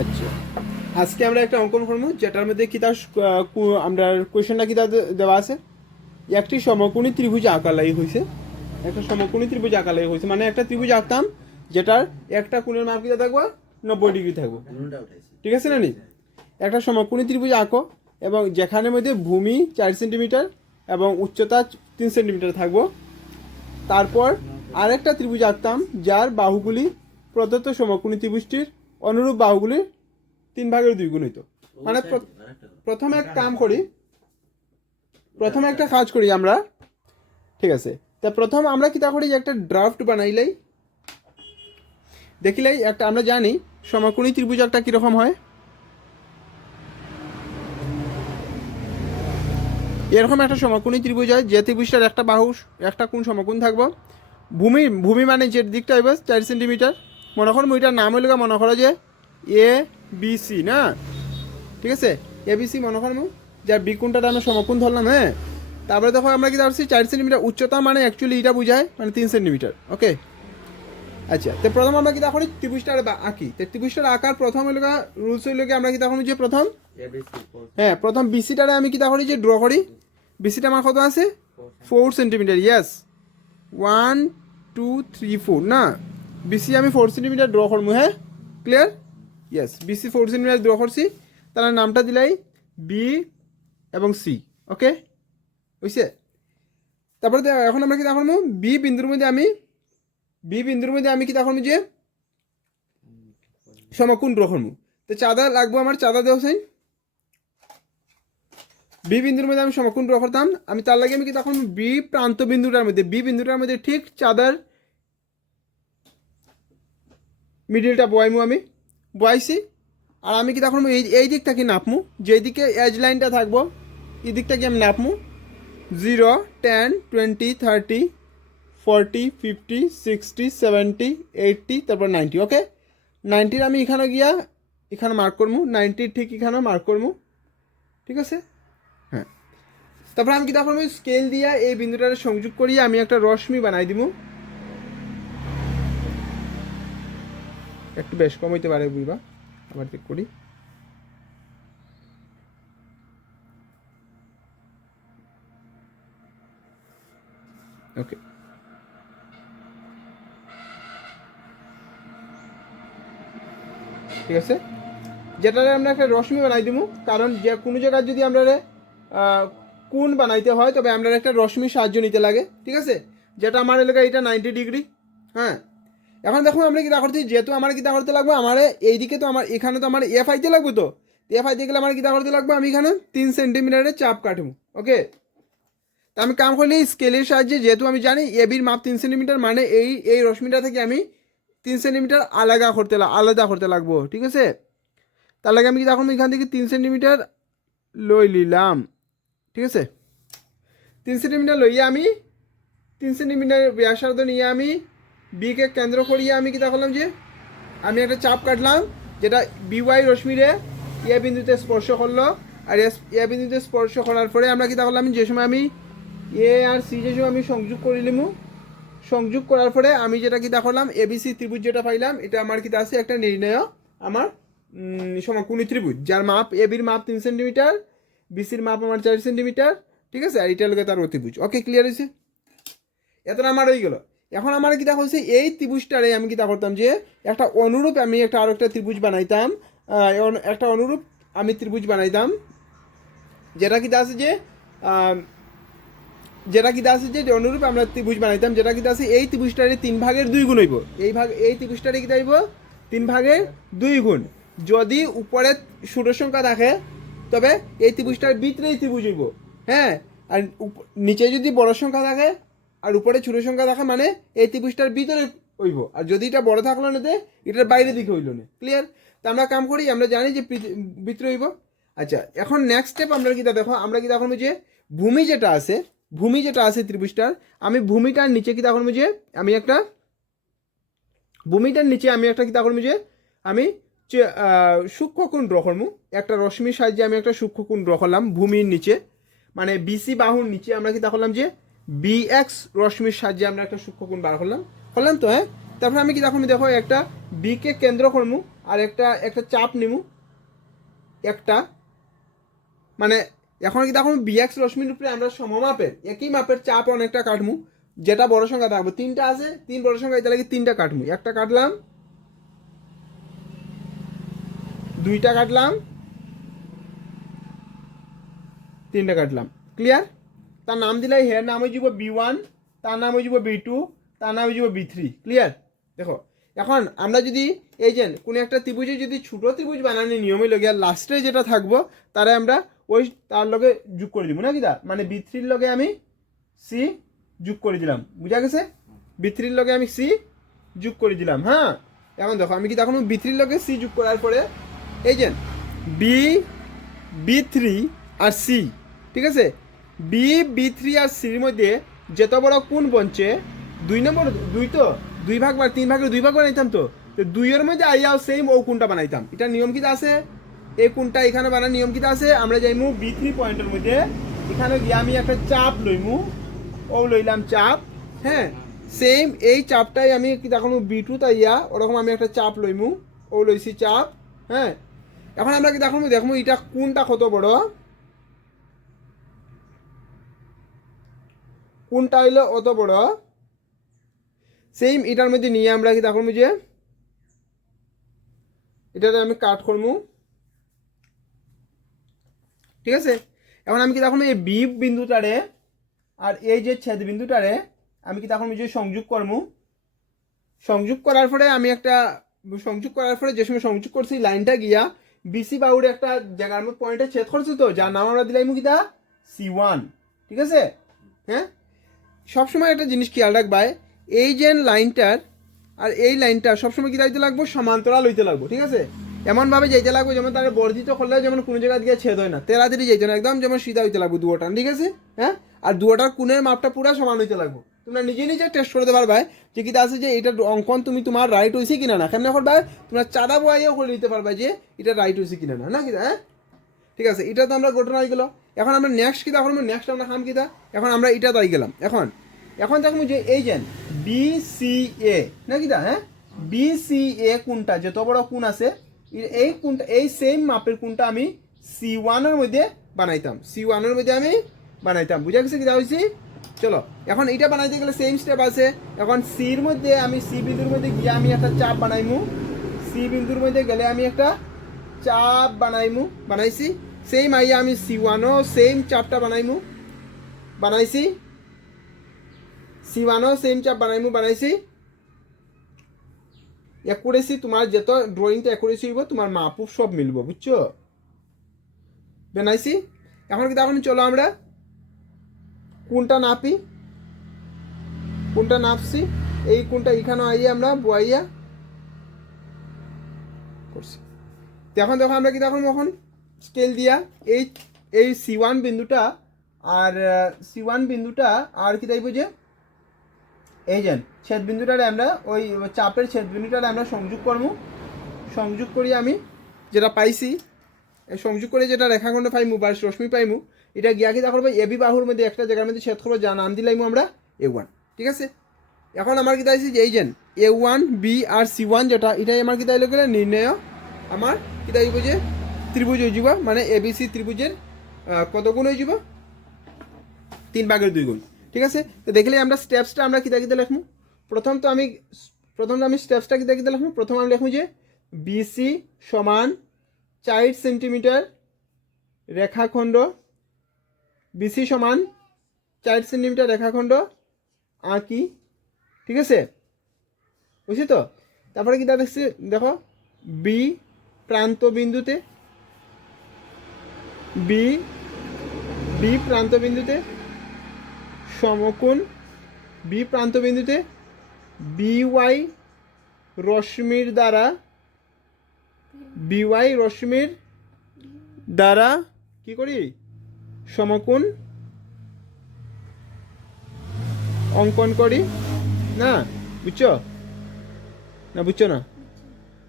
আচ্ছা, আজকে আমরা একটা অঙ্কন করবো যেটার মধ্যে কি তার আমরা কোয়েশনটা কি দেওয়া আছে। একটি সমকোণী ত্রিভুজ আঁকা লাগি হয়েছে, একটা সমকোণী ত্রিভুজ আঁকা লাগি হয়েছে, মানে একটা ত্রিভুজ আঁকতাম যেটার একটা কোণের মাপ কিটা থাকবো 90 ডিগ্রি থাকবো, ঠিক আছে না নি। একটা সমকোণী ত্রিভুজ আঁকো এবং যেখানের মধ্যে ভূমি 4 সেন্টিমিটার এবং উচ্চতা 3 সেন্টিমিটার থাকবো। তারপর আরেকটা ত্রিভুজ আঁকতাম যার বাহুগুলি প্রদত্ত সমকোণী ত্রিভুজটির অনুরূপ বাহুগুলির 3/2 হইতো। মানে প্রথমে এক কাম করি, প্রথমে একটা কাজ করি আমরা, ঠিক আছে। তা প্রথম আমরা কি তা করি যে একটা ড্রাফট বানাইলাই, দেখিলাই একটা, আমরা জানি সমকোণী ত্রিভুজ একটা কীরকম হয়। এরকম একটা সমকোণী ত্রিভুজ হয় যে ত্রিভুজটার একটা বাহু একটা কোণ সমকোণ থাকবো। ভূমি ভূমি মানে যে দিকটা হইব 4 সেন্টিমিটার। মনে করো ওইটার নাম হইল মনে করো যে এ বি সি না, ঠিক আছে। এ বি সি মনে করো যার বি কোণটার আমরা সমকোণ ধরলাম, হ্যাঁ। তারপরে দেখো আমরা কি ধরছি 4 সেন্টিমিটার উচ্চতা, মানে অ্যাকচুয়ালি এটা বোঝায় মানে 3 সেন্টিমিটার, ওকে। আচ্ছা, তো প্রথম আমরা কি তা করি ত্রিভুজটার আঁকি। তো ত্রিভুজটার আঁকার প্রথম হইল রুলস হইল আমরা কি তা করি যে প্রথম, হ্যাঁ, প্রথম বিসিটারে আমি কি তা করি যে ড্র করি। বিসিটা আমার কত আছে 4 সেন্টিমিটার, ইয়েস 1 2 3 4 না। বিসি আমি 4 সেন্টিমিটার ড্র করবো, হ্যাঁ, clear, yes. BC 4 centimetre draw করছি, তার নামটা দিলাই বি এবং সি, ওকে বুঝছে। তারপরে এখন আমরা কি দেখো বি বিন্দুর মধ্যে আমি কি দেখো যে সমকোণ ড্র করবো। তো চাঁদা লাগবো আমার, চাঁদা দেওয়া চাই। বি বিন্দুর মধ্যে আমি সমকোণ ড্র করতাম, আমি তার লাগে আমি কি তখন বি প্রান্ত বিন্দুটার মধ্যে ঠিক চাঁদার মিডিলটা বয়াইমু, আমি বয়াইছি। আর আমি কি তখন এই দিকটাকে নাপমু, যেই দিকে এজ লাইনটা থাকবো এই দিকটাকে আমি নাপমু 0 10 20 30 40 50 60 70 80 তারপর 90, ওকে। 90 আমি এখানে গিয়া এখানে মার্ক করবো, 90 ঠিক এখানে মার্ক করবো, ঠিক আছে, হ্যাঁ। তারপর আমি কি তখন স্কেল দিয়া এই বিন্দুটার সংযোগ করিয়ে আমি একটা রশ্মি বানাই দিব। একটু বেশ কম হইতে পারে বুঝবা, আবার চেক করি। ওকে, ঠিক আছে। যেটারে আমরা একটা রশ্মি বানাই দিব, কারণ যে কোনো জায়গায় যদি আমরা কোণ বানাইতে হয় তবে আমরা একটা রশ্মির সাহায্য নিতে লাগে, ঠিক আছে। যেটা আমার এলাকায় এটা 90 ডিগ্রি, হ্যাঁ। এখন দেখো আমরা কি করতে, যেহেতু আমার কি করতে লাগবে, আমার এইদিকে তো আমার এখানে তো আমার এফ আইতে লাগবে, তো এফ আইতে গেলে আমার কি করতে লাগবে, আমি এখানে 3 সেন্টিমিটারের চাপ কাটবো, ওকে। তা আমি কাম করলে স্কেলের সাহায্যে, যেহেতু আমি জানি এবির মাপ 3 সেন্টিমিটার, মানে এই রশ্মিটা থেকে আমি 3 সেন্টিমিটার আলাদা করতে লাগবো, ঠিক আছে। তার লাগে আমি কি তখন এখান থেকে 3 সেন্টিমিটার লই নিলাম, ঠিক আছে। 3 সেন্টিমিটার লইয়া আমি 3 সেন্টিমিটার ব্যাসার্ধ নিয়ে আমি বিকে কেন্দ্র করিয়ে আমি কি করলাম যে আমি একটা চাপ কাটলাম, যেটা বিওয়াই রশ্মিরে এ বিন্দুতে স্পর্শ করলো। আর এ বিন্দুতে স্পর্শ করার পরে আমরা কি করলাম, যে সময় আমি এ আর সি যে সময় আমি সংযোগ করে নিলাম, সংযোগ করার পরে আমি যেটা কি করলাম এবিসি ত্রিভুজ যেটা পাইলাম, এটা আমার কি আছে একটা নির্ণয় আমার সমকোণী ত্রিভুজ, যার মাপ এবির মাপ 3 সেন্টিমিটার, বিসির মাপ আমার 4 সেন্টিমিটার, ঠিক আছে। আর এটা লোকে তার অতিভুজ, ওকে, ক্লিয়ার হয়েছে। এতটা আমার হয়ে গেল। এখন আমার কি দেখা হচ্ছে এই ত্রিভুজটারে আমি কি করতাম যে একটা অনুরূপ আমি একটা আরো একটা ত্রিভুজ বানাইতাম, একটা অনুরূপ আমি ত্রিভুজ বানাইতাম, যেটা কি আছে যে অনুরূপ আমরা ত্রিভুজ বানাইতাম, যেটা কি আছে এই ত্রিভুজটারে 3/2 হইব। এই ত্রিভুজটারে কি হইব 3/2 যদি উপরে ষোড় সংখ্যা থাকে তবে এই ত্রিভুজটার ভিতরেই ত্রিভুজ হইব, হ্যাঁ। আর নিচে যদি বড় সংখ্যা থাকে আর উপরে ছোট সংখ্যা থাকে, মানে এই ত্রিভুজটার ভিতরে হইব। আর যদি এটা বড় থাকলো না এটার বাইরের দিকে হইল না, ক্লিয়ার। তা আমরা কাম করি, আমরা জানি যে ভিতরে হইব। আচ্ছা, এখন নেক্সট স্টেপ আমরা কি দেখো, আমরা কি দেখো যে ভূমি যেটা আছে ত্রিভুজটার, আমি ভূমিটার নিচে কি দেখো যে আমি একটা ভূমিটার নিচে আমি একটা কি দেখো যে আমি সূক্ষ্মকোণ ড্র করবো। একটা রশ্মির সাহায্যে আমি একটা সূক্ষ্মকোণ ড্র করলাম ভূমির নিচে, মানে বিসি বাহুর নিচে আমরা কি দেখলাম যে বি এক্স রশ্মির সাহায্যে আমরা একটা সূক্ষ্মকোণ বার করলাম তো, হ্যাঁ। তারপরে আমি কি দেখো একটা বিকে কেন্দ্র করবো, আর একটা একটা চাপ নিমু একটা, মানে এখন কি দেখুন বিএক্স রশ্মির উপরে আমরা সমমাপের একই মাপের চাপ অনেকটা কাটমু, যেটা বড় সংখ্যা থাকবে তিনটা আছে, তিন বড় সংখ্যা এটা লাগে তিনটা কাটমু, একটা কাটলাম, দুইটা কাটলাম, তিনটা কাটলাম, ক্লিয়ার। তার নাম দিলে হের নাম হয়ে যাব B1, তার নাম হয়ে যাব B2, তার নাম হয়ে যাব B3, ক্লিয়ার। দেখো এখন আমরা যদি এই যে কোনো একটা ত্রিভুজে যদি ছোট ত্রিভুজ বানানোর নিয়মে লগে লাস্টে যেটা থাকবো তারা আমরা ওই তার লগে যোগ করে দিব না কিনা, মানে B3 লগে আমি সি যোগ করে দিলাম, বুঝা গেছে? B3 লগে আমি সি যোগ করে দিলাম। হ্যাঁ, এখন দেখো আমি কি তখন B3 লগে সি যোগ করার পরে এই যে B3 আর সি, ঠিক আছে, B3 আর সির মধ্যে যত বড় কোণ বনছে 2 নম্বর 2 তো 2 ভাগ বা 3 ভাগের 2 ভাগ বানাইতাম, তো 2 এর মধ্যে আইয়াও সেম ও কোণটা বানাইতাম। এটা নিয়ম কিটা আছে, এই কোণটা এখানে বানার নিয়ম কিটা আছে, আমরা যাইমু B3 পয়েন্টের মধ্যে, এখানে গিয়ে আমি একটা চাপ লইমু, ও লইলাম চাপ, হ্যাঁ, সেম এই চাপটাই আমি কি দেখুন B2 তাইয়া ওরকম আমি একটা চাপ লইমু, ও লইছি চাপ, হ্যাঁ। এখন আমরা কি দেখমু এটা কোণটা কত বড়, কোনটা হইলো অত বড়, সেম এটার মধ্যে নিয়ে আমরা কি দেখুন যে এটাতে আমি কাট করবো, ঠিক আছে। এখন আমি কি দেখুন এই বি বিন্দুটারে আর এই যে ছেদ বিন্দুটারে আমি কি দেখুন যে সংযোগ করবো, সংযোগ করার পরে আমি একটা সংযোগ করার পরে যে সময় সংযোগ করছি লাইনটা গিয়া বিসি বাউরে একটা জায়গার মধ্যে পয়েন্টে ছেদ করছে, তো যার নাম আমরা দিলাম কিটা C1, ঠিক আছে। হ্যাঁ, সবসময় একটা জিনিস খেয়াল রাখবাই, এই যে লাইনটার আর এই লাইনটা সবসময় কি যাইতে লাগবো, সমান্তরাল হইতে লাগবো, ঠিক আছে। এমনভাবে যাইতে লাগবো যেমন তার বর্ধিত করলে যেমন কোনো জায়গা দিয়ে ছেদ হয় না, তেরাতেরি যাইতে না, একদম যেমন সিধা হইতে লাগবো দুটার, ঠিক আছে। হ্যাঁ, আর দুটার কোণের মাপটা পুরো সমান হইতে লাগবো। তোমরা নিজে নিজে টেস্ট করতে পারবে যে কিটা আছে যে এটা অঙ্কন তুমি তোমার রাইট হয়েছে কিনা না, কেমন করবে তোমরা চাঁদা বয়াইও করে নিতে পারবে যে এটা রাইট হয়েছে কিনা না, না কিনা, হ্যাঁ, ঠিক আছে। এটা তো আমরা ঘটনা হয়ে গেল। এখন আমরা নেক্সট কিতা করবো, নেক্সট আমরা খাম কিতা, এখন আমরা এটা দাঁড়িয়ে গেলাম। এখন এখন দেখবো যে এই যে BCA না কিতা, হ্যাঁ, BCA কোনটা যত বড় কোণ আছে এই কোনটা এই সেম মাপের কোনটা আমি C1 এর মধ্যে বানাইতাম, C1 এর মধ্যে আমি বানাইতাম, বুঝা গেছে কিতা হয়েছি। চলো এখন এটা বানাইতে গেলে সেম স্টেপ আছে। এখন সির মধ্যে আমি সি বিন্দুর মধ্যে গিয়ে আমি একটা চাপ বানাইমু, সি বিন্দুর মধ্যে গেলে আমি একটা চাপ বানাইমু, বানাইছি। সেম আইয়া আমি C1ও সেম চাপটা বানাইমু, বানাইছি। C1ও সেম চাপ বানাইমু, বানাইছি। অ্যাকুরেসি তোমার যত ড্রয়িংটা অ্যাকুরেসি হইব তোমার মাপও সব মিলবো, বুঝছো, বানাইছি। এখন কি তখন চলো আমরা কোনটা নাপি, কোনটা নাপছি, এই কোনটা এখানে আইয়া আমরা বয়াইয়া করছি। এখন দেখো আমরা কি তখন এখন স্কেল দিয়া এই এই C1 বিন্দুটা আর C1 বিন্দুটা আর কি তাইব যে এই যে ছেদ বিন্দুটারে আমরা ওই চাপের ছেদ বিন্দুটারে আমরা সংযোগ করবো, সংযোগ করি আমি যেটা পাইছি, সংযোগ করে যেটা রেখাখণ্ড পাইমু বা রশ্মি পাইমু, এটা গিয়া কি দেখো এবি বাহুর মধ্যে একটা জায়গার মধ্যে ছেদ করবো, যা নাম দিলাইমু আমরা A1, ঠিক আছে। এখন আমার কি তাইছি যে এই যে A1 B আর C1 যেটা এটাই আমার কি তাইলে গেলে নির্ণয় আমার কি তাইব যে ত্রিভুজ হয়ে যাব, মানে ABC ত্রিভুজের কত গুণ হয়ে যাব, 3 ভাগের 2 গুণ, ঠিক আছে। তো দেখলে আমরা স্টেপসটা আমরা কিতা কিতা লিখবো, প্রথম তো আমি স্টেপসটা কিতা কিতা লিখবো, প্রথম আমি লিখবো যে BC সমান 4 সেন্টিমিটার রেখাখণ্ড, BC সমান 4 সেন্টিমিটার রেখাখণ্ড আঁকি, ঠিক আছে, বুঝছি তো। তারপরে কিতা দেখছি দেখো বি প্রান্ত বিন্দুতে, বি প্রান্ত বিন্দুতে সমকোণ, বি প্রান্ত বিন্দুতে BY রশ্মির দ্বারা, BY রশ্মির দ্বারা কি করি সমকোণ অঙ্কন করি, না বুঝছো না, বুঝছো না,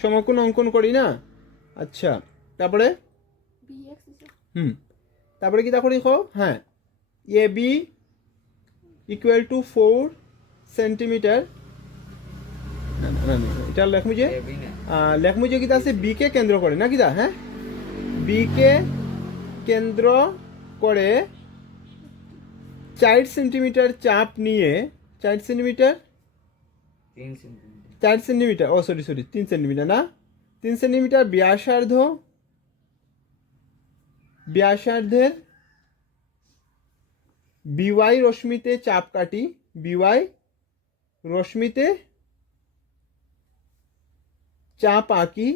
সমকোণ অঙ্কন করি না। আচ্ছা, তারপরে তারপরে কি দেখো লিখো, হ্যাঁ, AB = 4 সেন্টিমিটার না না না না, এটা লেখমু যে লেখমু যে কিতা আছে বি কে কেন্দ্র করে না কিতা, হ্যাঁ বি কে কেন্দ্র করে 4 সেন্টিমিটার চাপ নিয়ে 4 সেন্টিমিটার 4 সেন্টিমিটার, ও সরি 3 সেন্টিমিটার না, 3 সেন্টিমিটার ব্যাসার্ধের বিওয়াই রশ্মিতে চাপ কাটি, বিওয়াই রশ্মিতে চাপ আঁকি,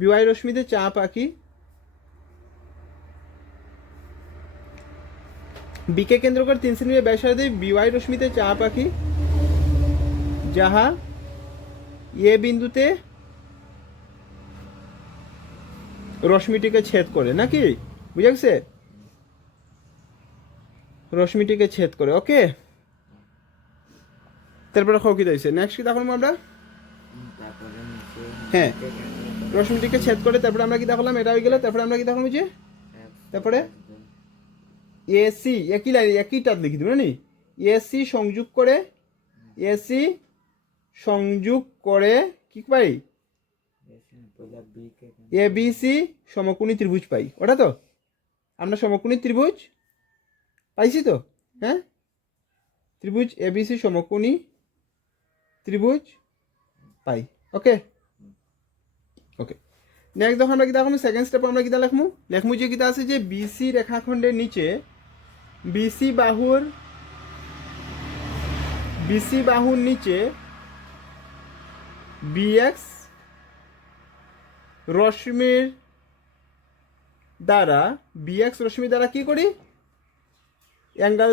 বিওয়াই রশ্মিতে চাপ আঁকি, বিকে কেন্দ্র করে 3 সেন্টিমিটার ব্যাসার্ধে বিওয়াই রশ্মিতে চাপ আঁকি, যাহা এ বিন্দুতে রশ্মিটিকে ছেদ করে, নাকি বুঝা গেছে, রশ্মিটিকে ছেদ করে। ওকে, তারপরে কি দিয়েছে নেক্সট কি দেখলাম আমরা, হ্যাঁ রশ্মিটিকে ছেদ করে, তারপরে আমরা কি দেখলাম, এটা হয়ে গেল। তারপরে আমরা কি দেখলাম যে তারপরে এসি একই লাইন একই টাত লিখি দেবো নি, এসি সংযোগ করে কি পাই, এ বি সি সমকোণী ত্রিভুজ পাই। ওটা তো আমরা সমকোণী ত্রিভুজ পাইছি তো, হ্যাঁ ত্রিভুজ এ বি সি সমকোণী ত্রিভুজ পাই। ওকে ওকে, নেক্সট দেখো আমরা কি দেখো সেকেন্ড স্টেপ আমরা কিতা লেখমু যে কিতা আছে যে বিসি রেখাখণ্ডের নিচে বিসি বাহুর নিচে বিএক্স রশ্মির দ্বারা কি করি, অ্যাঙ্গেল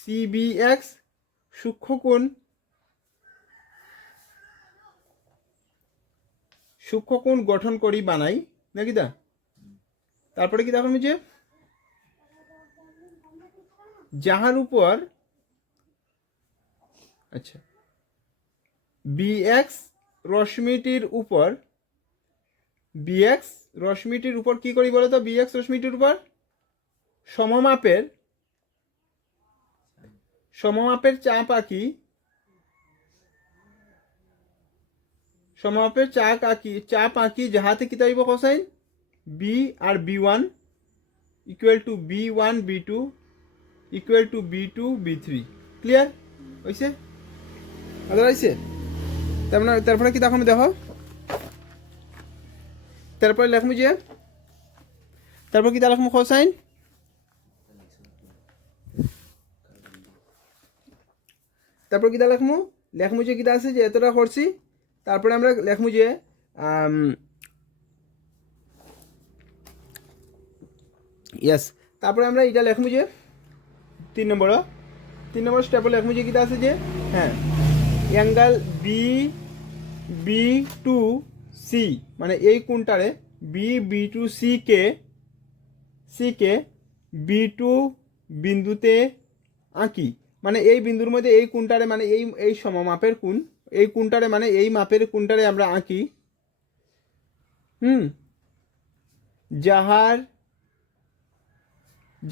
সিবিএক্স সূক্ষ্মকোণ গঠন করি বানাই নাকি দা। তারপরে কি দেখো যে যাহার উপর আচ্ছা বিএক্স রশ্মিটির উপর কি করি বলো তো, বিএক্স রশ্মিটির উপর সমমাপের চাপ আঁকি, চাপ আঁকি যাহাতে কি তাইব কোসাইন বি আর বি1 ইকুয়াল টু বি1 বি2 ইকুয়াল টু বি2 বি3। ক্লিয়ার হইছে, আদার আইছে। তারপরে কি দেখো তারপরে লেখমু যে তারপর কি লেখমু কোসাইন, তারপর কি লেখমু যে কিতা আছে যে এতটা করছি। তারপরে আমরা লেখমু যে ইয়েস, তারপরে আমরা এটা লেখমু যে 3 নম্বর স্টেপে লেখমু যে কিতা আছে যে হ্যাঁ অ্যাঙ্গেল বি টু সি মানে এই কোণটারে B two C K B2 বিন্দুতে আঁকি, মানে এই বিন্দুর মধ্যে এই কোণটারে মানে এই সমমাপের কোণ, এই কোণটারে মানে এই মাপের কোণটারে আমরা আঁকি।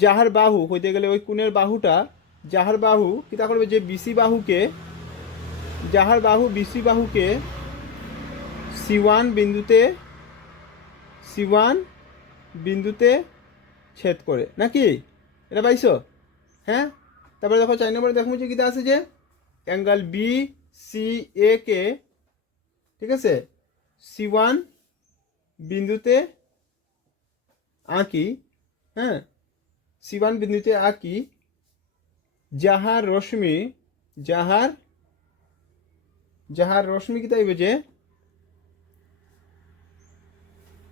যাহার বাহু হইতে গেলে ওই কোণের বাহুটা, যাহার বাহু কিতা করবে যে বিসি বাহুকে C1 বিন্দুতে ছেদ করে, নাকি এটা পাইছো, হ্যাঁ। তারপরে দেখো 4 নম্বরে দেখো যে কিতা আছে যে অ্যাঙ্গেল বি সি এ কে ঠিক আছে C1 বিন্দুতে আঁকি, হ্যাঁ C1 বিন্দুতে আঁকি, যাহার রশ্মি কিতা হইবে যে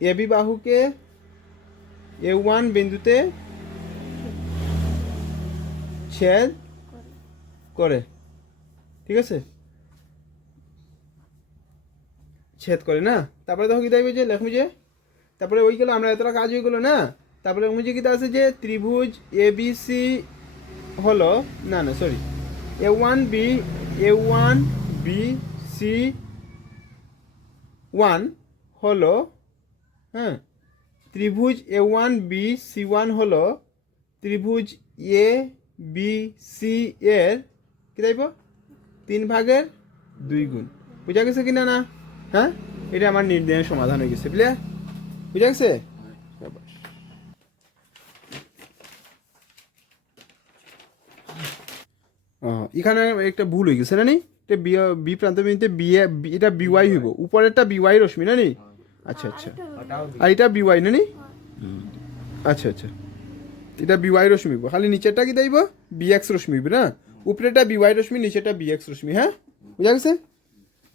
এবি বাহুকে A1 বিন্দুতে ছেদ করে, ঠিক আছে ছেদ করে না। তারপরে দেখো কিতা হইবে যে লেখমু যে তারপরে ওই গেল আমরা এতটা কাজ হয়ে গেলো না। তারপরে লেখমু যে কিতা আছে যে ত্রিভুজ ABC হলো না সরি A1 B C1 হলো হ্যাঁ ত্রিভুজ A1BC1 হলো ত্রিভুজ ABC এর কি তাইব 3/2 গুণ। বুঝা গেছে কিনা না? হ্যাঁ, এটা আমার নির্ণয়ের সমাধান হয়ে গেছে, বুঝলে? বুঝা গেছে? এখানে একটা ভুল হয়ে গেছে না নি? এটা বি প্রান্তবিন্দুতে এটা বিওয়াই হইব, উপরেরটা বিওয়াই রশ্মি না নি? আচ্ছা আচ্ছা, আর এটা বিওয়াই না নি? আচ্ছা আচ্ছা, এটা বিওয়াই রশ্মি হইব, খালি নিচেরটা কি দেব বিএক্স রশ্মি হইব না? উপরেরটা বিওয়াই রশ্মি, নিচেরটা বিএক্স রশ্মি। হ্যাঁ, বুঝা গেছে?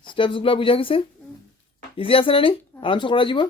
স্টেপসগুলো বুঝা গেছে? ইজি আছে না নি? আরামসে করা যাব।